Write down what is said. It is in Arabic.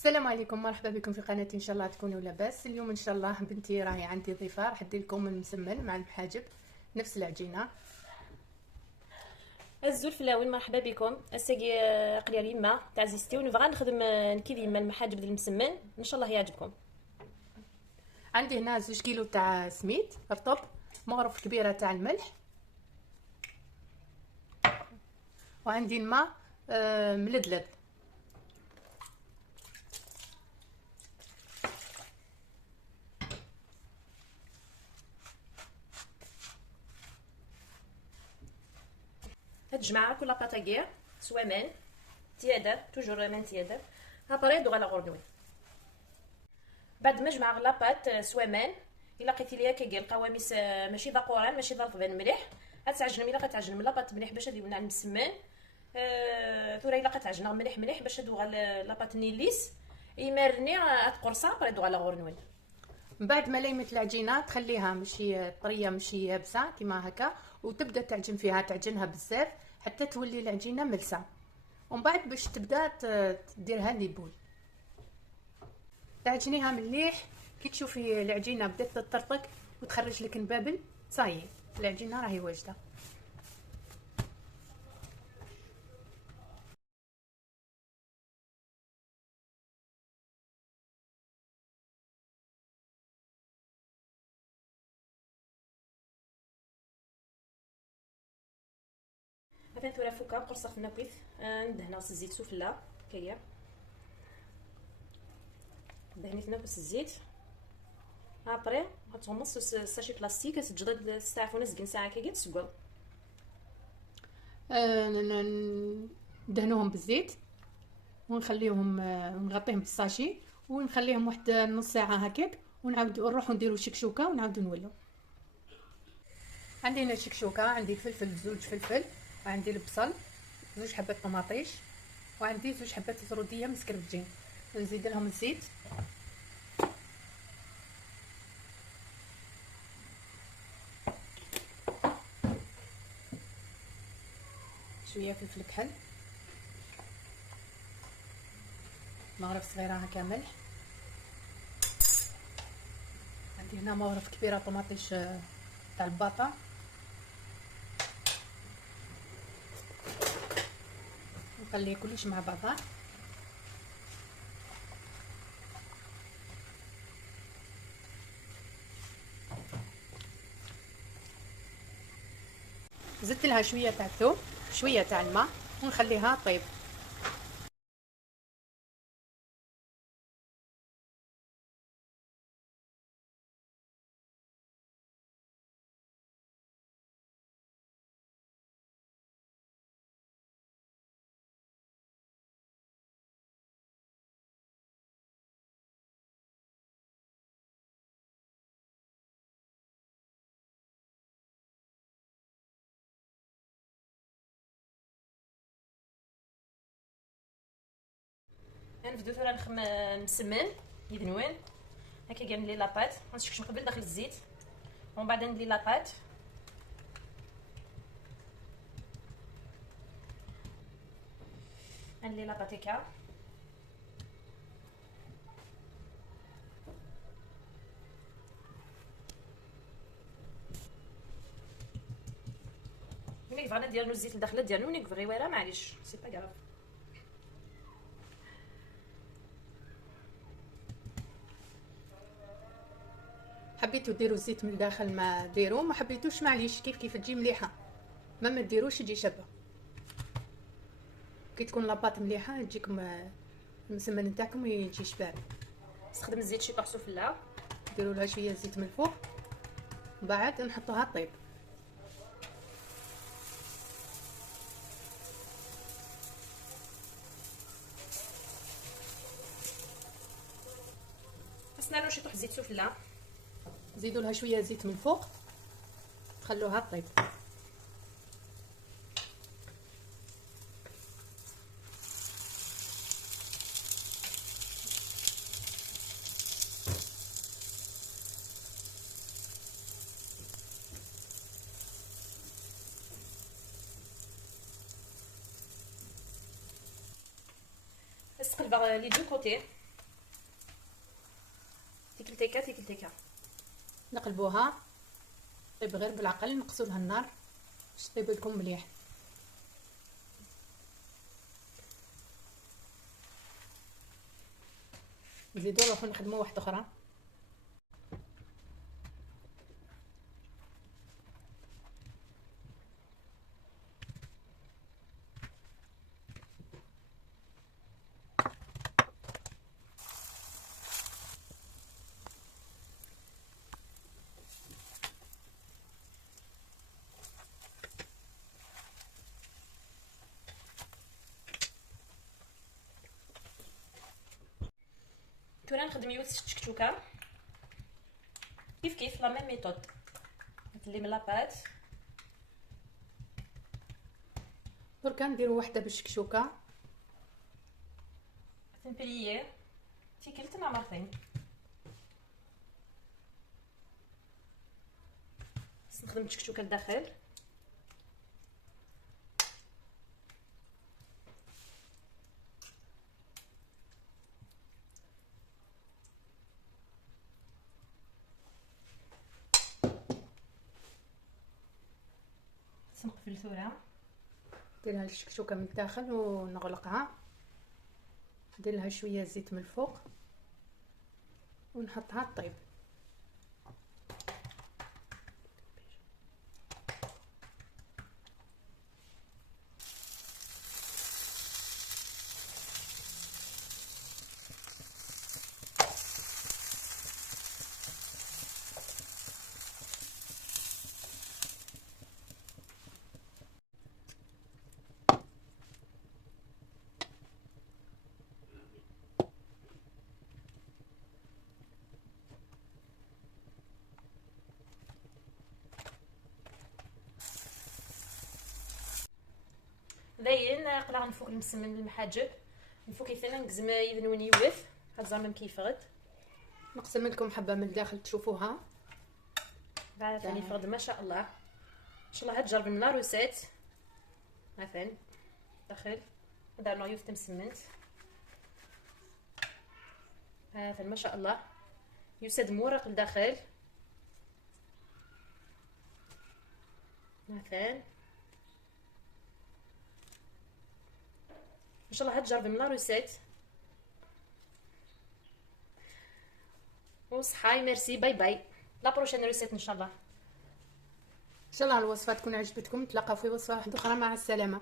السلام عليكم، مرحبا بكم في قناتي. ان شاء الله تكونوا لاباس. اليوم ان شاء الله بنتي راهي عندي ضيفه، راح ندير لكم المسمن مع المحاجب نفس العجينه. الزول فلاوين مرحبا بكم. الساقي قليل يما تاع زيستي ونبغى نخدم نكيد يما المحاجب ديال المسمن ان شاء الله يعجبكم. عندي هنا 2 كيلو تاع سميد رطب، مغرف كبيره تاع الملح، وعندي الماء ملدلد. هاد الجماعه كل باطاكير سوا مان تيادر توجور مان تيادر ابري دوغ على غوردوي. بعد ما جمع لاباط سوا مان الا لقيتي ليا كي القواميس ماشي ضقوران ماشي ضربان مليح غتعجن الا كتعجن من لاباط مليح باش هادي على المسمن. ثورا الا كتعجن مليح مليح باش دوغ على لاباط نيليس يمرني اتقرصا بري دوغ على غورنوي. من بعد ما ليمت العجينه تخليها ماشي طريه ماشي يابسه كيما هكا، وتبدا تعجن فيها، تعجنها بزاف حتى تولي العجينه ملسه. ومن بعد باش تبدا ديرها لي بول، تعجنيها مليح. كي تشوفي العجينه بدات تطرطق وتخرج لك نبابل، صايي العجينه راهي واجده. مثلا ثورا فوكا قرصه في النابيث ندهنا الزيت سفلى كايا دهنيت ناقص الزيت ابري غتغمس ساشي بلاستيك تجرد الساعه زكين ساعه كي تسقل. ندهنوهم بالزيت ونخليهم، نغطيهم بالساشي ونخليهم واحد نص ساعه هكاك، ونعاود نروحو نديرو شكشوكه ونعاودو نولو. عندي هنا الشكشوكه، عندي فلفل 2 فلفل، وعندي البصل 2 حبات طماطيش، وعندي 2 حبات زروديه مسكرفجين. نزيد لهم الزيت، شويه فلفل كحل، مغرف صغيره هكا ملح. عندي هنا مغرف كبيره طماطيش تاع الباطا. نخليه كلش مع بعضه. زدت لها شويه تاع الثوم، شويه تاع الماء، ونخليها طيب. غنبداو ثورا نسمن يدنوين هكا كاع نلي لاباط غنشكشم قبل داخل الزيت ومن بعد ندير لاباط ندير لاباط هكا ملي بغينا ندير الزيت لداخل ديالو ملي بغي ورا معليش سي با كراف. حبيتو ديروا الزيت من الداخل ما ديروا، ما حبيتوش معليش، كيف تجي مليحه. ما ديروش تجي شابه. كي تكون لاباط مليحه يجيكم المسمن نتاعكم يجي شباب. نستخدم الزيت شي طرسو فلا، ديروا لها شويه زيت من الفوق، بعد نحطوها طيب. خصنا شي طح زيت سفلى، زيدوا لها شويه زيت من الفوق، تخلوها طيب. نقلب لي دو كوتي تيكلتيكا تيكلتيكا. نقلبوها طيب غير بالعقل، نقصوا لها النار باش طيب لكم مليح. نزيدو نروحو نخدمو واحده اخرى. تورا نخدم يوت الشكشوكه كيف كيف لا ميم ميثود. نتلي من لاباط دركا نديرو وحده بالشكشوكه تنبليي تيكلت مع مرتين. نخدم الشكشوكه لداخل. نقفل ثوره، نديرها الشكشوكه من الداخل ونغلقها، ندير لها شويه زيت من الفوق ونحطها طيب. داين قلع نفوق المسمن المحاجب نفوق كيفاش نقزم يذنون يوث هاد زعما كيف غد. نقسم لكم حبه من الداخل تشوفوها بعد ثاني فرد ما شاء الله. ان شاء الله هتجرب من لاروسيت مثلا داخل هذا نوع يوث تمسمنت هذا ما شاء الله يسد مورق لداخل مثلا. ان شاء الله هتجرب من لاروسيت. وصحاي ميرسي باي باي لا بروشين روسيت ان شاء الله. ان شاء الله الوصفه تكون عجبتكم. نتلاقاو في وصفه واحده اخرى، مع السلامه.